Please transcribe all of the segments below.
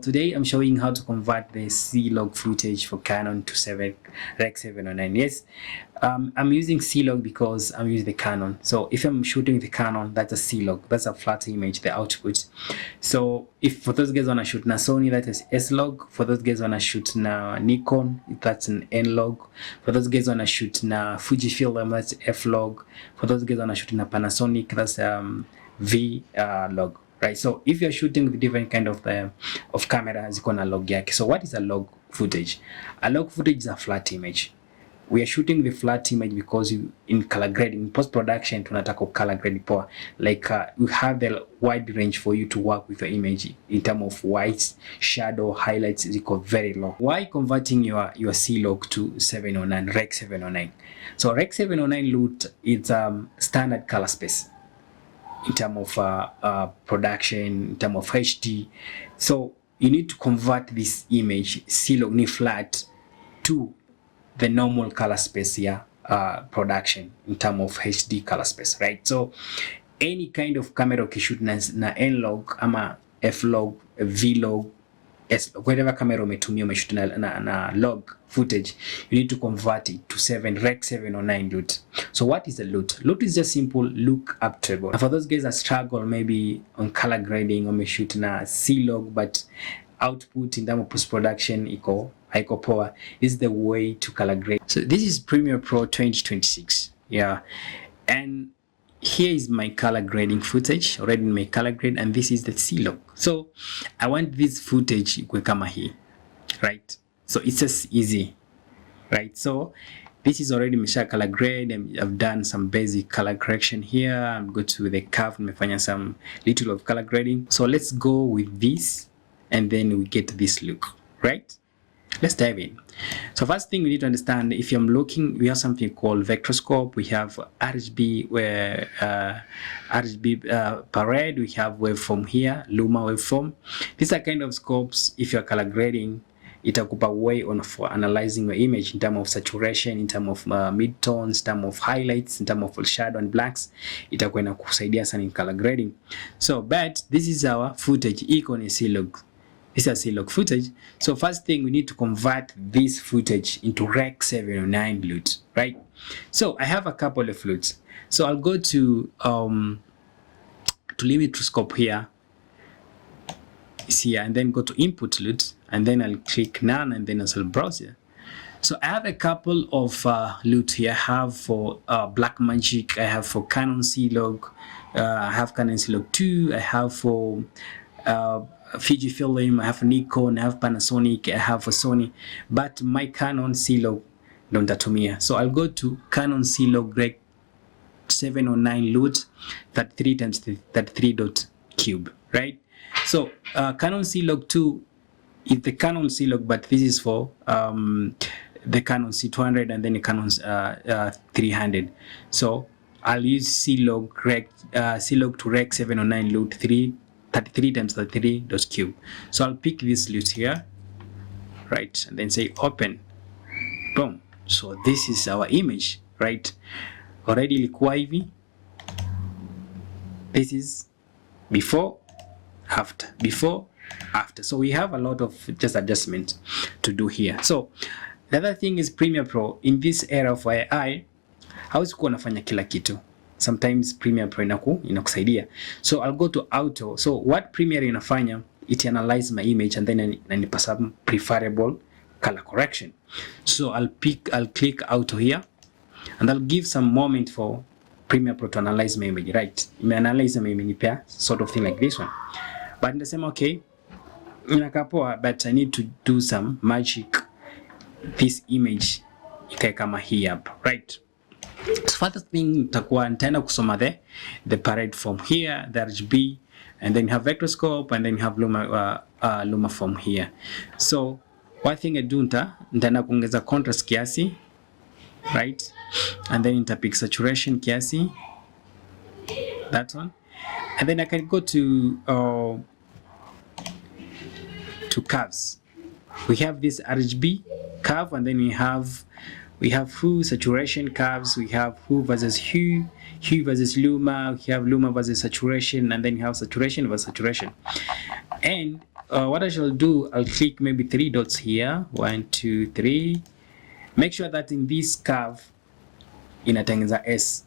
Today I'm showing how to convert the C-Log footage for Canon to Rec 709. Yes, I'm using C-Log because I'm using the Canon. So if I'm shooting the Canon, that's a C-Log. That's a flat image, the output. So if for those guys wanna shoot na Sony, that is S-Log. For those guys wanna shoot na Nikon, that's an N-Log. For those guys wanna shoot na Fujifilm, that's F-Log. For those guys wanna shoot na Panasonic, that's V-Log. Right, so if you're shooting with different kind of camera ziko na log yake. So what is a log footage? A log footage is a flat image. We are shooting the flat image because in color grading, in post production tunataka color grade poa. Like you have the wide range for you to work with your image in terms of whites, shadow, highlights ziko very low. Why converting your C log to 709, Rec 709? So Rec 709 loot is standard color space in terms of production, in terms of HD. So you need to convert this image C-Log ni flat to the normal color space here, production in terms of HD color space, right? So any kind of camera ukishoot na N-Log ama F-Log, V-Log, S-Log, whatever camera umetumia umeshoot na log footage, you need to convert it to Rec 709 loot. So what is a loot? Loot is just simple lookup table. And for those guys that struggle maybe on color grading or may shoot na C-Log but output in terms of post-production iko power, is the way to color grade. So this is Premiere Pro 2026. Yeah. And here is my color grading footage already in my color grade, and this is the C-Log. So I want this footage ikwe kama hii, right? So it's just easy, right? So this is already Misha color grade, and I've done some basic color correction here. I'm going to the curve, nimefanya some little of color grading. So let's go with this, and then we get this look, right? Let's dive in. So first thing we need to understand, if you're looking, we have something called vectorscope. We have RGB, where RGB parade. We have waveform here, Luma waveform. These are kind of scopes. If you're color grading, itakupa way on for analyzing your image in terms of saturation, in terms of midtones, in terms of highlights, in terms of shadow and blacks. Itakuwa inakusaidia sana in color grading. So, but this is our footage. Iko ni C-Log. This is C-Log footage. So first thing, we need to convert this footage into Rec 709 loot, right? So I have a couple of loots. So I'll go to limit to scope here. It's here, and then go to input loot, and then I'll click none, and then I'll browse here. So I have a couple of loot here. I have for Blackmagic, I have for Canon C-Log, I have Canon C-Log 2, I have for Fujifilm, I have Nikon, I have Panasonic, I have for Sony, but my Canon C-Log don't natumia. So I'll go to Canon C-Log Rec 709 loot 33 times 33 dot cube, right? So Canon C-Log 2 is the Canon C-Log, but this is for the Canon C200 and then the Canon 300. So I'll use C-Log to Rec 709 loot 33 times 33 dot cube. So I'll pick this loot here, right, and then say open. Boom. So this is our image, right? Already ilikuwa hivi. This is before, after, before, after. So we have a lot of just adjustment to do here. So the other thing is Premiere Pro. In this era of AI, hauwezi kuwa unafanya kila kitu. Sometimes Premiere Pro inakusaidia. So I'll go to auto. So what Premiere inafanya, it analyze my image and then inanipa some preferable color correction. So I'll click auto here, and I'll give some moment for Premiere Pro to analyze my image, right? It analyze my image, sort of thing like this one. But nasema okay, inakapoa, but I need to do some magic. This image ikae kama hii hapa, right? So first thing nitaenda kusoma the parade form here, the RGB, and then you have vectorscope, and then you have Luma form here. So one thing I do, nitaenda kuongeza contrast kiasi, right? And then nitapick saturation kiasi, that one. And then I can go to curves. We have this RGB curve, and then we have hue, saturation curves, we have hue versus hue, hue versus luma, we have luma versus saturation, and then you have saturation versus saturation. And what I shall do, I'll click maybe 3 dots here, 1 2 3. Make sure that in this curve inatengeneza S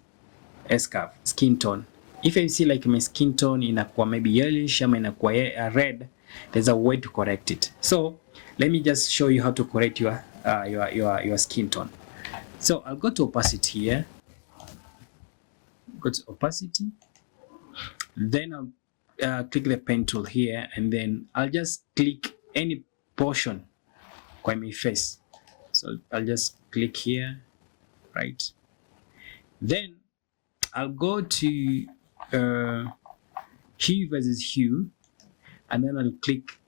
curve, skin tone. If I see like my skin tone inakuwa maybe yellowish ama inakuwa red, there's a way to correct it. So let me just show you how to correct your skin tone. So I'll go to opacity here, go to opacity, then I'll click the pen tool here, and then I'll just click any portion kwa my face. So I'll just click here, right? Then I'll go to hue versus hue, and then I'll click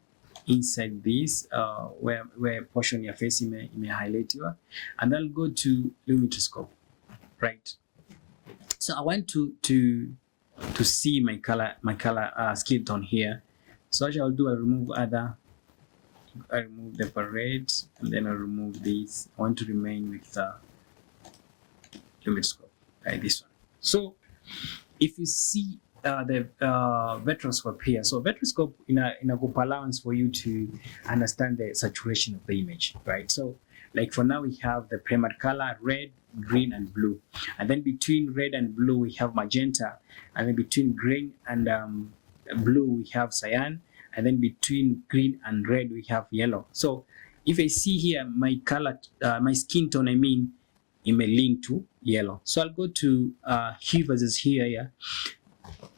inside this where portion your face may highlight you, and I'll go to lumetri scope, right? So I want to see my color skin tone here. So what I'll do, I'll remove I remove the red, and then I'll remove this. I want to remain with the lumetri scope, like this one. So if you see the vectorscope here, so vectorscope in a group allowance for you to understand the saturation of the image, right? So like for now we have the primary color red, green, and blue, and then between red and blue we have magenta, and then between green and blue we have cyan, and then between green and red we have yellow. So if I see here my color, my skin tone, I mean, it may lean to yellow. So I'll go to hue versus hue here.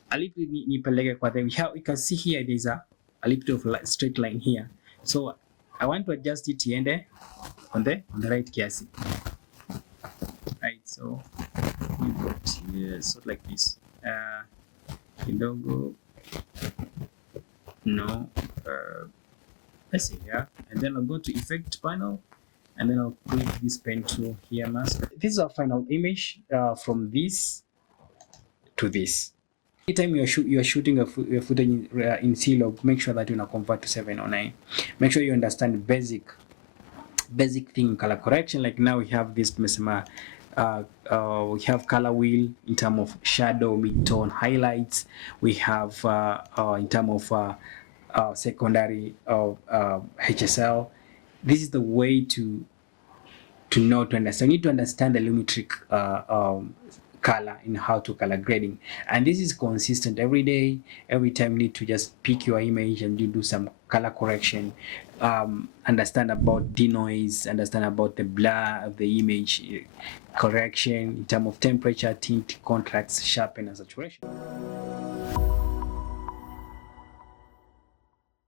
A little nipeleke kwa them. You can see here there's a little bit of straight line here. So I want to adjust it here on the right kiasi. Right, so we got here so like this. Kidogo. No. Let's see here. And then I'll go to effect panel, and then I'll click this pen tool here, mask. This is our final image from this to this. Anytime you are shooting your footage in C-Log, make sure that you convert to 709. Make sure you understand basic thing in color correction. Like now we have this mesema, we have color wheel in terms of shadow, mid-tone, highlights. We have in terms of secondary HSL. This is the way to understand. You need to understand the lumetric color in how to color grading, and this is consistent every day. Every time you need to just pick your image and you do some color correction, understand about denoise, understand about the blur of the image, correction in terms of temperature, tint, contrast, sharpen, and saturation.